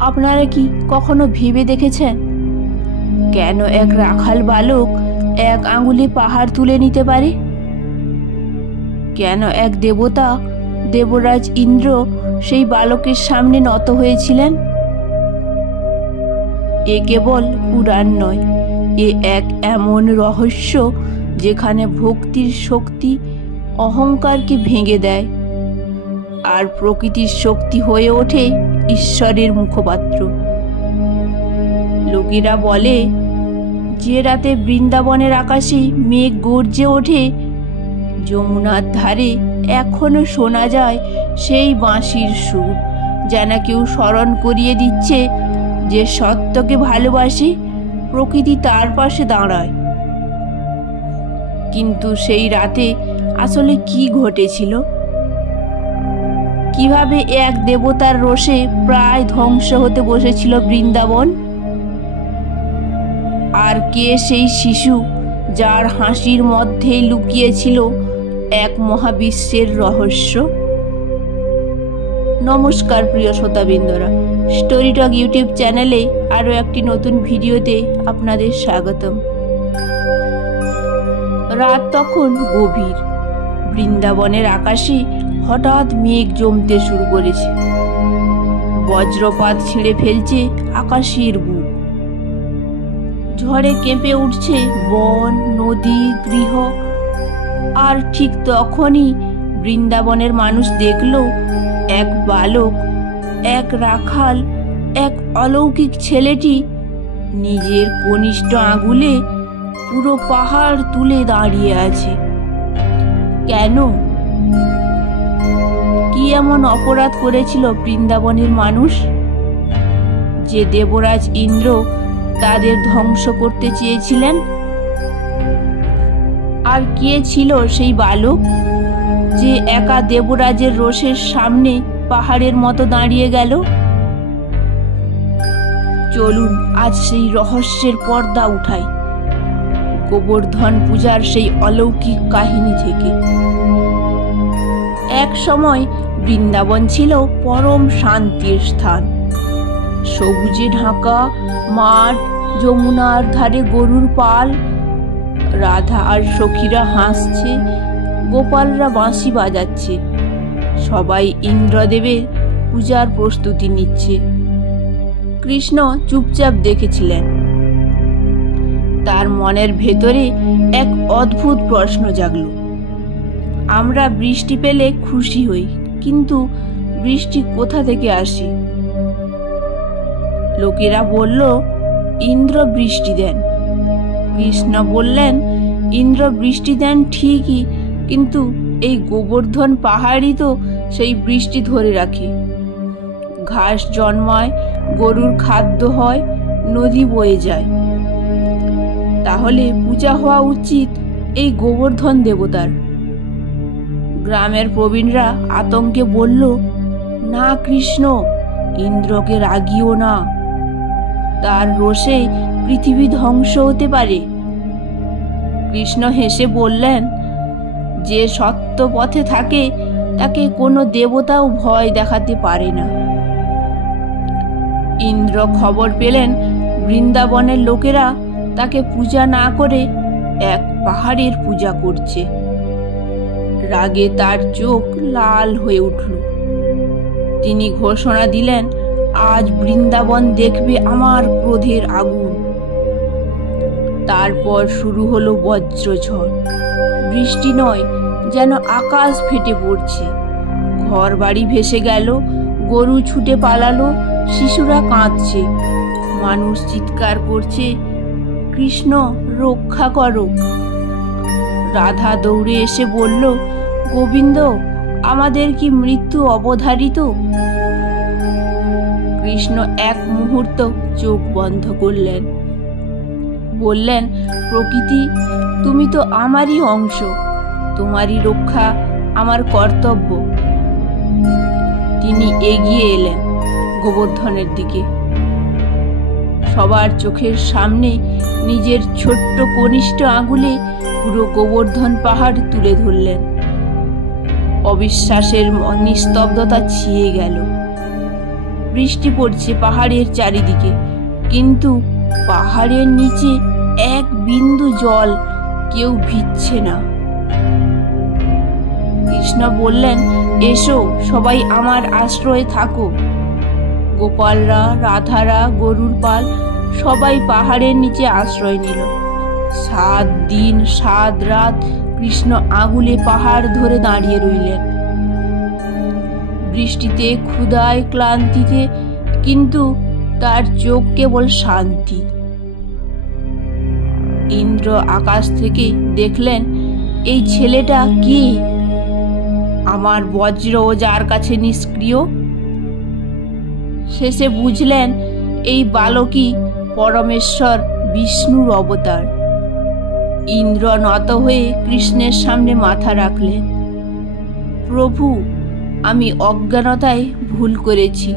আপনারা কি কখনো ভেবে দেখেছেন কেন এক রাখাল বালক এক আঙুলে পাহাড় তুলে নিতে পারে? কেন এক দেবতা দেবরাজ ইন্দ্র সেই বালকের সামনে নত হয়েছিলেন? এ কেবল পুরাণ নয়, এ এক এমন রহস্য যেখানে ভক্তির শক্তি অহংকারকে ভেঙে দেয় আর প্রকৃতির শক্তি হয়ে ওঠে ঈশ্বরের মুখপাত্র। লোকেরা বলে, যে রাতে বৃন্দাবনের আকাশে মেঘ গর্জে ওঠে, যমুনার ধারে এখনো শোনা যায় সেই বাঁশির সুর, যেন কেউ স্মরণ করিয়ে দিচ্ছে যে সত্যকে ভালোবাসি প্রকৃতি তার পাশে দাঁড়ায়। কিন্তু সেই রাতে আসলে কি ঘটেছিল? কিভাবে এক দেবতার রোষে প্রায় ধ্বংস হতে বসেছিল বৃন্দাবন? আর কে সেই শিশু যার হাসির মধ্যেই লুকিয়েছিল এক মহাবিশ্বের রহস্য? নমস্কার প্রিয় শ্রোতাবৃন্দরা, স্টোরি টক ইউটিউব চ্যানেলে আরও একটি নতুন ভিডিওতে আপনাদের স্বাগতম। রাত তখন গভীর। বৃন্দাবনের আকাশে হঠাৎ মেঘ জমতে শুরু করেছে। বজ্রপাত ছিঁড়ে ফেলছে আকাশের বুক। ঝড়ে কেঁপে উঠছে বন, নদী, গৃহ। আর ঠিক তখনই বৃন্দাবনের মানুষ দেখল এক বালক, এক রাখাল, এক অলৌকিক ছেলেটি নিজের কনিষ্ঠ আঙুলে পুরো পাহাড় তুলে দাঁড়িয়ে আছে। কেন? কি এমন অপরাধ করেছিল বৃন্দাবনের মানুষ যে দেবরাজ ইন্দ্র তাদের ধ্বংস করতে চেয়েছিলেন? আর কে ছিল সেই বালক যে একা দেবরাজের রোষের সামনে পাহাড়ের মতো দাঁড়িয়ে গেল? চলুন আজ সেই রহস্যের পর্দা উঠাই, গোবর্ধন পূজার সেই অলৌকিক কাহিনী থেকে। এক সময় বৃন্দাবন ছিল পরম শান্তির স্থান। সবুজে ঢাকা মাঠ, যমুনার ধারে গরুর পাল, রাধা আর সখীরা হাসছে, গোপালরা বাঁশি বাজাচ্ছে। সবাই ইন্দ্রদেবের পূজার প্রস্তুতি নিচ্ছে। কৃষ্ণ চুপচাপ দেখেছিলেন। তার মনের ভেতরে এক অদ্ভুত প্রশ্ন জাগল। আমরা বৃষ্টি পেলে খুশি হই, কিন্তু বৃষ্টি কোথা থেকে আসে? লোকেরা বলল, ইন্দ্র বৃষ্টি দেন। কৃষ্ণ বললেন, ইন্দ্র বৃষ্টি দেন ঠিকই, কিন্তু এই গোবর্ধন পাহাড়ই তো সেই বৃষ্টি ধরে রাখে। ঘাস জন্মায়, গরুর খাদ্য হয়, নদী বয়ে যায়। তাহলে পূজা হওয়া উচিত এই গোবর্ধন দেবতার। গ্রামের প্রবীণরা আতঙ্কে বলল, না কৃষ্ণ, ইন্দ্রকে রাগিও না, তার রোষে পৃথিবী ধ্বংস হতে পারে। কৃষ্ণ হেসে বললেন, যে সত্য পথে থাকে তাকে কোনো দেবতাও ভয় দেখাতে পারে না। ইন্দ্র খবর পেলেন বৃন্দাবনের লোকেরা তাকে পূজা না করে এক পাহাড়ের পূজা করছে। রাগে তার চোখ লাল হয়ে উঠল। তিনি ঘোষণা দিলেন, আজ বৃন্দাবন দেখবে আমার ক্রোধের আগুন। তারপর শুরু হলো বজ্রঝড়। বৃষ্টি নয়, যেন আকাশ ফেটে পড়ছে। ঘর বাড়ি ভেসে গেল, গরু ছুটে পালালো, শিশুরা কাঁদছে, মানুষ চিৎকার করছে, কৃষ্ণ রক্ষা করো। রাধা দৌড়ে এসে বলল, গোবিন্দ, আমাদের কি মৃত্যু অবধারিত? কৃষ্ণ এক মুহূর্ত চোখ বন্ধ করলেন, বললেন, প্রকৃতি, তুমি তো আমারই অংশ, তোমারই রক্ষা আমার কর্তব্য। তিনি এগিয়ে এলেন গোবর্ধনের দিকে। সবার চোখের সামনে নিজের ছোট্ট কনিষ্ঠ আঙুলে পুরো গোবর্ধন পাহাড় তুলে ধরলেন। অবিশ্বাসের নিস্তব্ধতা ছিয়ে গেল। বৃষ্টি পড়ছে পাহাড়ের চারিদিকে, কিন্তু পাহাড়ের নিচে এক বিন্দু জল কেউ ভিজছে না। কৃষ্ণ বললেন, এসো সবাই আমার আশ্রয়ে থাকো। গোপালরা, রাধারা, গরুর পাল সবাই পাহাড়ের নিচে আশ্রয় নিল। 7 দিন 7 রাত কৃষ্ণ আগুলে পাহাড় ধরে দাঁড়িয়ে রইলেন, বৃষ্টিতে, ক্ষুধায়, ক্লান্তিতে, কিন্তু তার চোখ কেবল শান্তি। ইন্দ্র আকাশ থেকে দেখলেন, এই ছেলেটা কে? আমার বজ্র যার কাছে নিষ্ক্রিয়। শেষে বুঝলেন এই বালকই পরমেশ্বর বিষ্ণুর অবতার। ইন্দ্র নত হয়ে কৃষ্ণের সামনে মাথা রাখলেন। প্রভু, আমি অজ্ঞানতায় ভুল করেছি।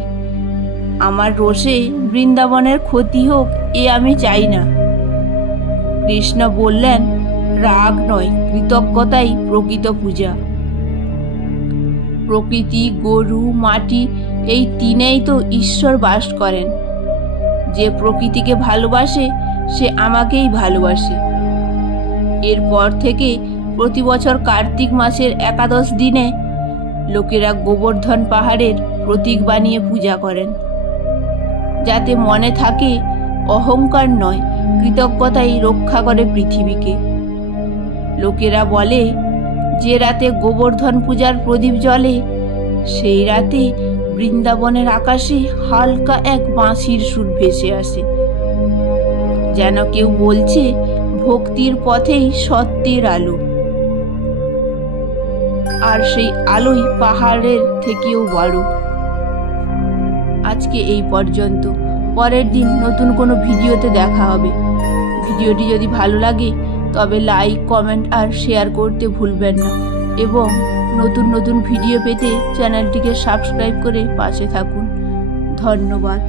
আমার রোষে বৃন্দাবনের ক্ষতি হোক, এ আমি চাই না। কৃষ্ণ বললেন, রাগ নয়, কৃতজ্ঞতাই প্রকৃত পূজা। প্রকৃতি, গরু, মাটি এই তিনেই তো ঈশ্বর বাস করেন। যে প্রকৃতিকে ভালোবাসে সে আমাকেই ভালোবাসে। এরপর থেকে প্রতি বছর কার্তিক মাসের একাদশ দিনে লোকেরা গোবর্ধন পাহাড়ের প্রতীক বানিয়ে পূজা করেন, যাতে মনে থাকে অহংকার নয়, কৃতজ্ঞতাই রক্ষা করে পৃথিবীকে। লোকেরা বলে, যে রাতে গোবর্ধন পূজার প্রদীপ জ্বলে সেই রাতে বৃন্দাবনের আকাশে হালকা এক বাঁশির সুর ভেসে আসে, যেন কেউ বলছে ভক্তির পথেই সত্যের আলো। আর সেই আলোই পাহাড়ের থেকেও বড়। আজকে এই পর্যন্ত, পরের দিন নতুন কোনো ভিডিওতে দেখা হবে। ভিডিওটি যদি ভালো লাগে তবে লাইক, কমেন্ট আর শেয়ার করতে ভুলবেন না, এবং নতুন নতুন ভিডিও পেতে চ্যানেলটিকে সাবস্ক্রাইব করে পাশে থাকুন। ধন্যবাদ।